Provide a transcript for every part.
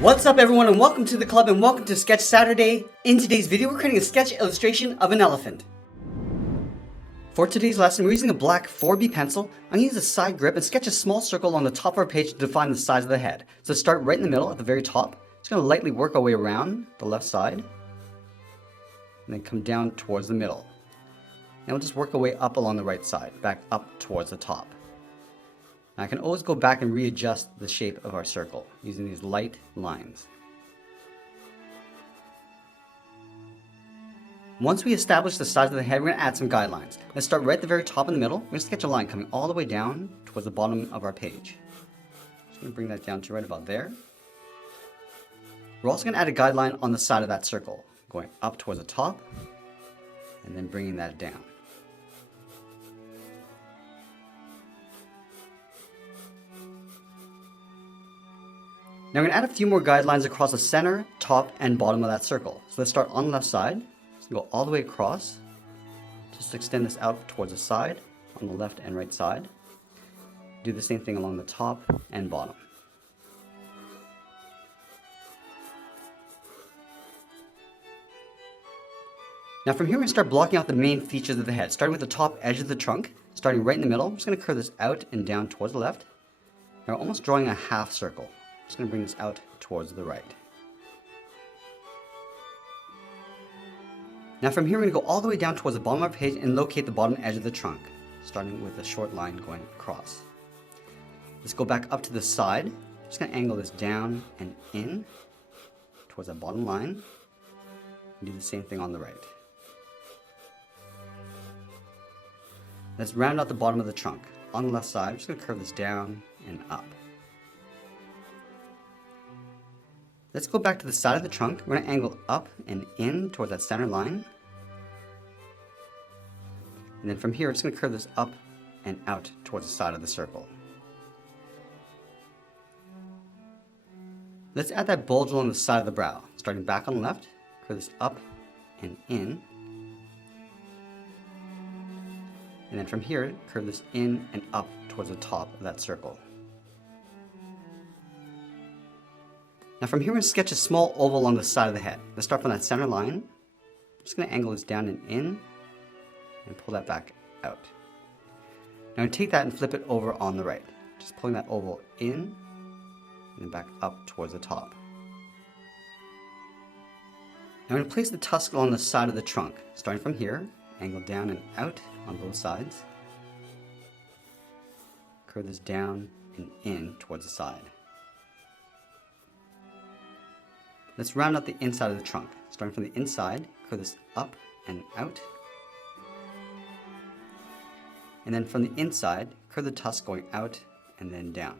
What's up everyone and welcome to the club and welcome to Sketch Saturday. In today's video we're creating a sketch illustration of an elephant. For today's lesson we're using a black 4B pencil. I'm going to use a side grip and sketch a small circle on the top of our page to define the size of the head. So start right in the middle at the very top. Just going to lightly work our way around the left side. And then come down towards the middle. And we'll just work our way up along the right side, back up towards the top. Now I can always go back and readjust the shape of our circle using these light lines. Once we establish the size of the head, we're going to add some guidelines. Let's start right at the very top in the middle. We're going to sketch a line coming all the way down towards the bottom of our page. Just going to bring that down to right about there. We're also going to add a guideline on the side of that circle, going up towards the top and then bringing that down. Now we're going to add a few more guidelines across the center, top, and bottom of that circle. So let's start on the left side. Just go all the way across. Just extend this out towards the side, on the left and right side. Do the same thing along the top and bottom. Now from here we're going to start blocking out the main features of the head, starting with the top edge of the trunk, starting right in the middle. I'm just going to curve this out and down towards the left. Now we're almost drawing a half circle. Just going to bring this out towards the right. Now from here we're going to go all the way down towards the bottom of our page and locate the bottom edge of the trunk, starting with a short line going across. Let's go back up to the side. Just going to angle this down and in towards that bottom line. And do the same thing on the right. Let's round out the bottom of the trunk. On the left side, I'm just going to curve this down and up. Let's go back to the side of the trunk. We're going to angle up and in towards that center line. And then from here, we're just going to curve this up and out towards the side of the circle. Let's add that bulge along the side of the brow. Starting back on the left, curve this up and in. And then from here, curve this in and up towards the top of that circle. Now from here, we're going to sketch a small oval along the side of the head. Let's start from that center line. I'm just going to angle this down and in and pull that back out. Now take that and flip it over on the right. Just pulling that oval in and then back up towards the top. Now I'm going to place the tusk along the side of the trunk. Starting from here, angle down and out on both sides. Curve this down and in towards the side. Let's round out the inside of the trunk. Starting from the inside, curve this up and out. And then from the inside, curve the tusk going out and then down.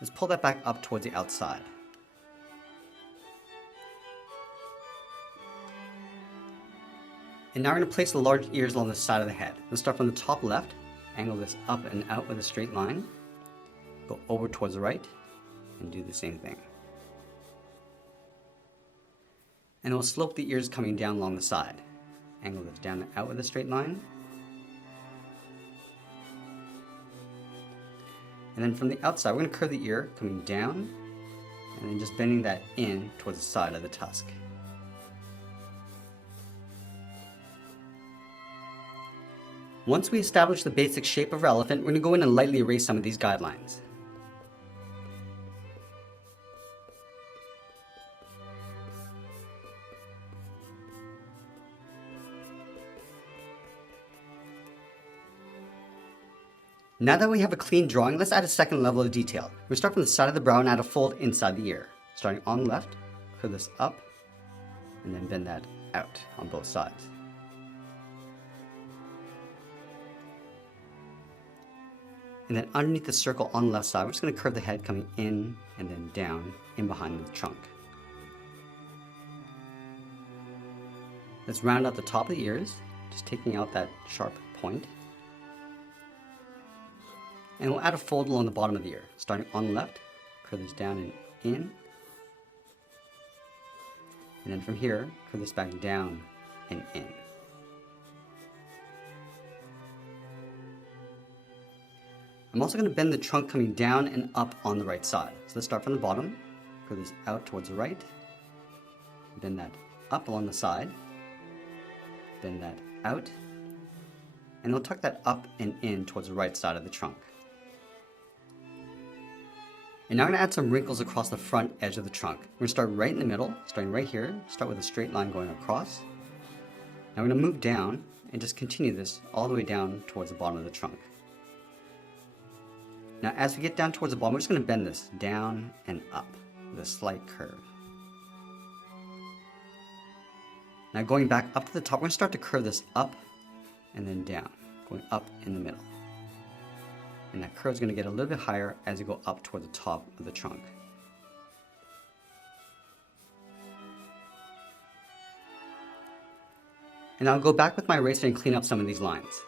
Let's pull that back up towards the outside. And now we're going to place the large ears along the side of the head. Let's start from the top left, angle this up and out with a straight line, go over towards the right, and do the same thing. And we'll slope the ears coming down along the side. Angle this down and out with a straight line. And then from the outside, we're going to curve the ear coming down, and then just bending that in towards the side of the tusk. Once we establish the basic shape of our elephant, we're going to go in and lightly erase some of these guidelines. Now that we have a clean drawing, let's add a second level of detail. We'll start from the side of the brow and add a fold inside the ear. Starting on the left, curve this up, and then bend that out on both sides. And then underneath the circle on the left side, we're just going to curve the head coming in and then down in behind the trunk. Let's round out the top of the ears, just taking out that sharp point. And we'll add a fold along the bottom of the ear. Starting on the left, curve this down and in. And then from here, curve this back down and in. I'm I'm also going to bend the trunk coming down and up on the right side. So let's start from the bottom, go this out towards the right, bend that up along the side, bend that out, and we'll tuck that up and in towards the right side of the trunk. And now I'm going to add some wrinkles across the front edge of the trunk. We're going to start right in the middle, starting right here, start with a straight line going across. Now we're going to move down and just continue this all the way down towards the bottom of the trunk. Now as we get down towards the bottom, we're just going to bend this down and up with a slight curve. Now going back up to the top, we're going to start to curve this up and then down, going up in the middle. And that curve is going to get a little bit higher as you go up toward the top of the trunk. And I'll go back with my eraser and clean up some of these lines.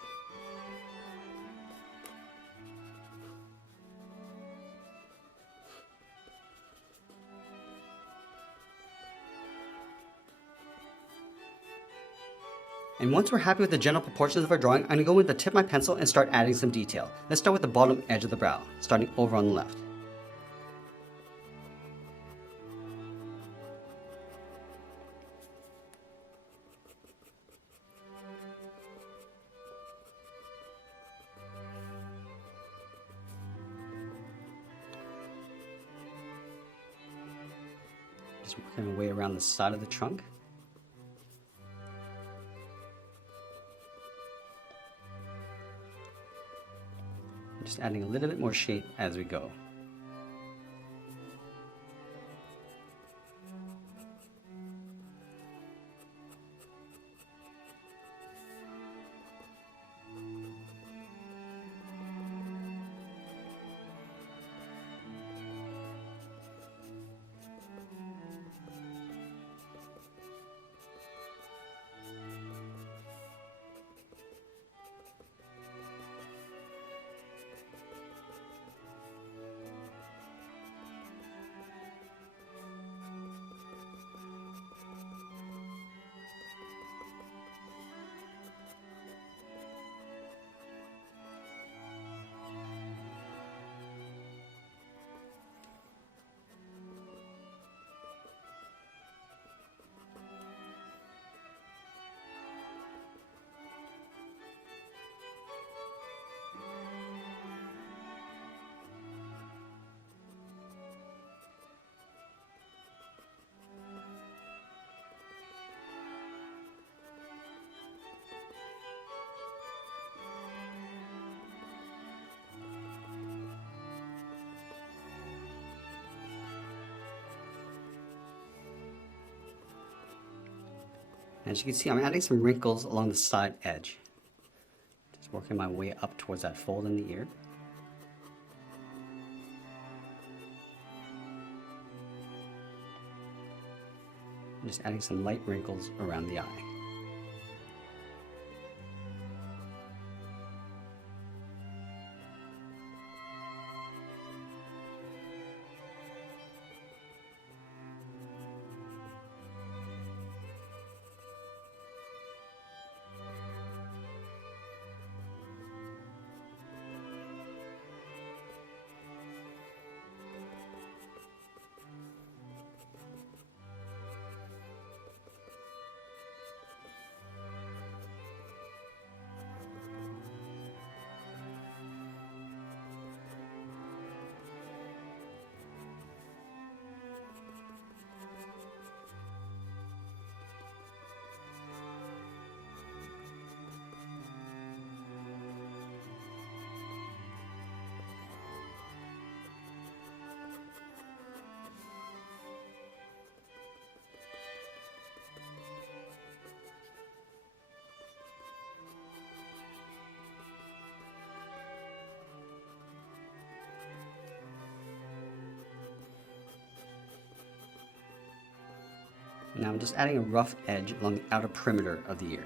And once we're happy with the general proportions of our drawing, I'm going to go with the tip of my pencil and start adding some detail. Let's start with the bottom edge of the brow, starting over on the left. Just working my way around the side of the trunk. Just adding a little bit more shape as we go. As you can see, I'm adding some wrinkles along the side edge. Just working my way up towards that fold in the ear. I'm just adding some light wrinkles around the eye. Now I'm just adding a rough edge along the outer perimeter of the ear.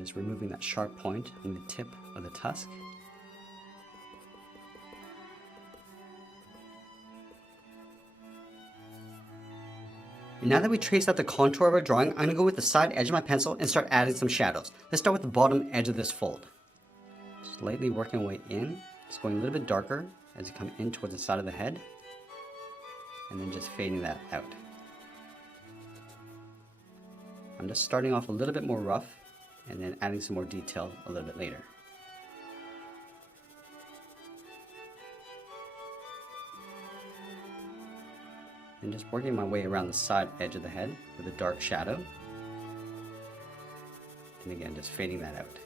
just removing that sharp point on the tip of the tusk. And now that we traced out the contour of our drawing, I'm going to go with the side edge of my pencil and start adding some shadows. Let's start with the bottom edge of this fold. Just lightly working our way in, just going a little bit darker as you come in towards the side of the head, and then just fading that out. I'm just starting off a little bit more rough and then adding some more detail a little bit later. And just working my way around the side edge of the head with a dark shadow. And again, just fading that out.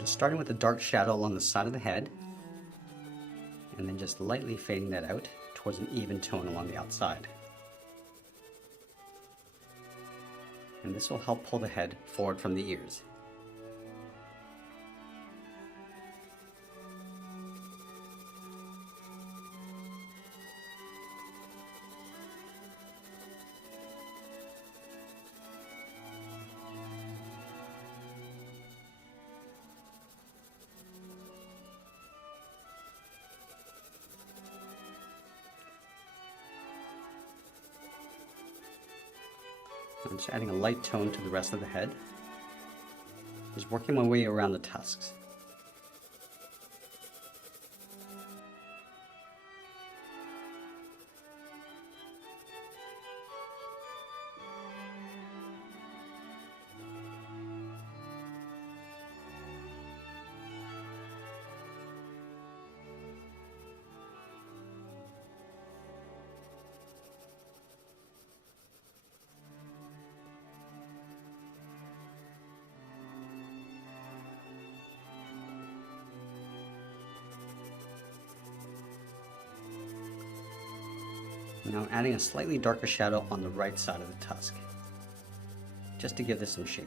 Just starting with a dark shadow along the side of the head, and then just lightly fading that out towards an even tone along the outside. And this will help pull the head forward from the ears. I'm just adding a light tone to the rest of the head. Just working my way around the tusks. Now I'm adding a slightly darker shadow on the right side of the tusk, just to give this some shape.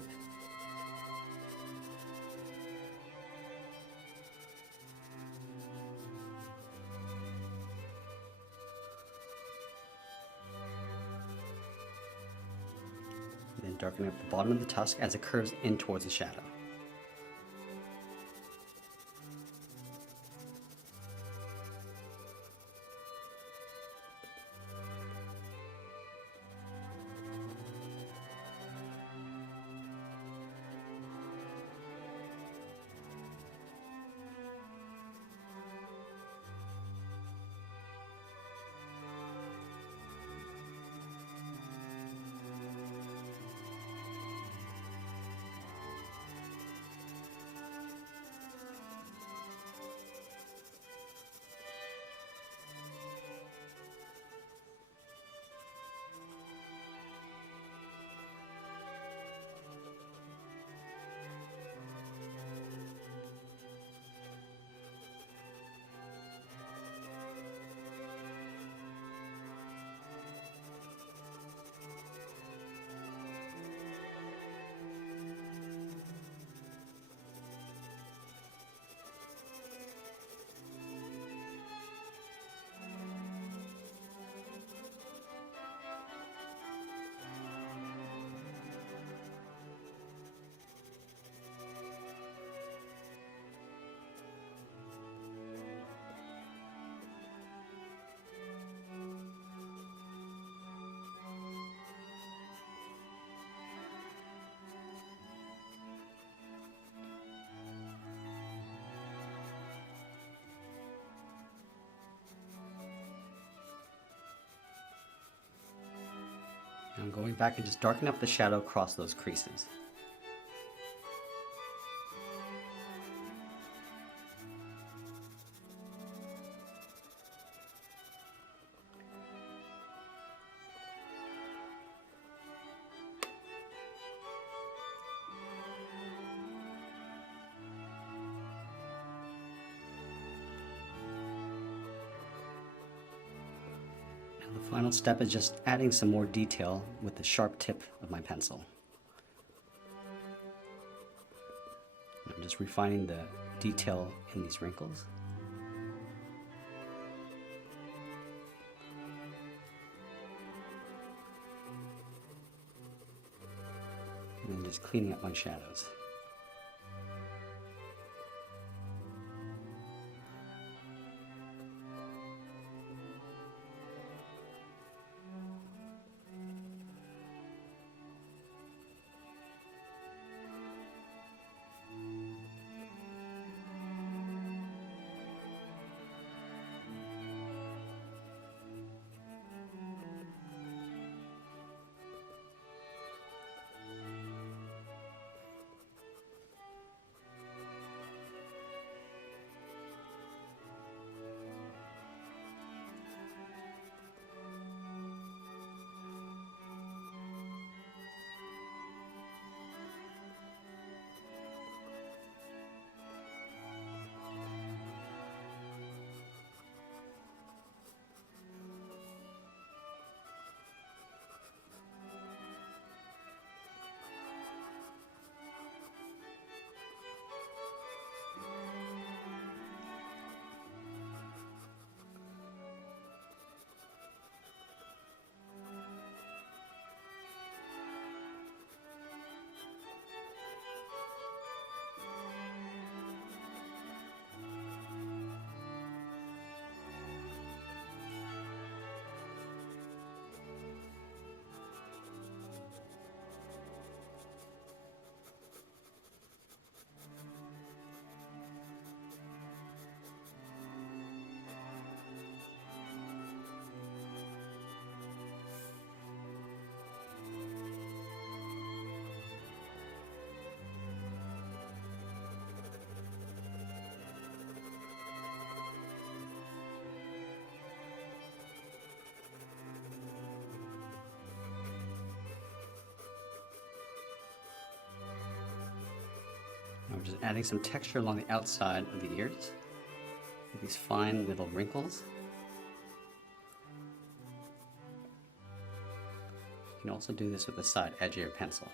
And then darkening up the bottom of the tusk as it curves in towards the shadow. I'm going back and just darken up the shadow across those creases. Final step is just adding some more detail with the sharp tip of my pencil. I'm just refining the detail in these wrinkles. And then just cleaning up my shadows. I'm just adding some texture along the outside of the ears with these fine little wrinkles. You can also do this with the side edge of your pencil.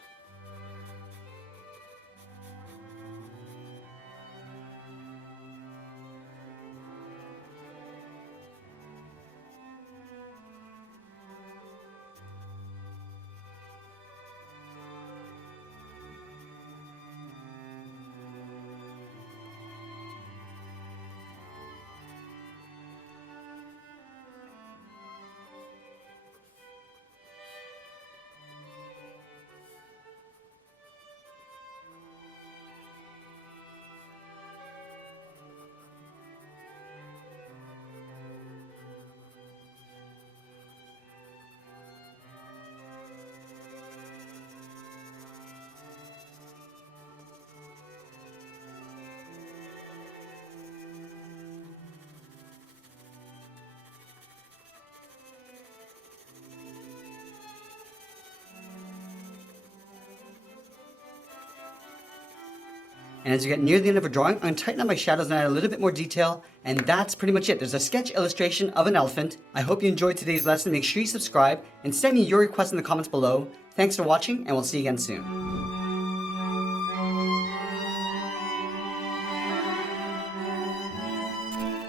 And as you get near the end of a drawing, I'm going to tighten up my shadows and add a little bit more detail. And that's pretty much it. There's a sketch illustration of an elephant. I hope you enjoyed today's lesson. Make sure you subscribe and send me your requests in the comments below. Thanks for watching, and we'll see you again soon.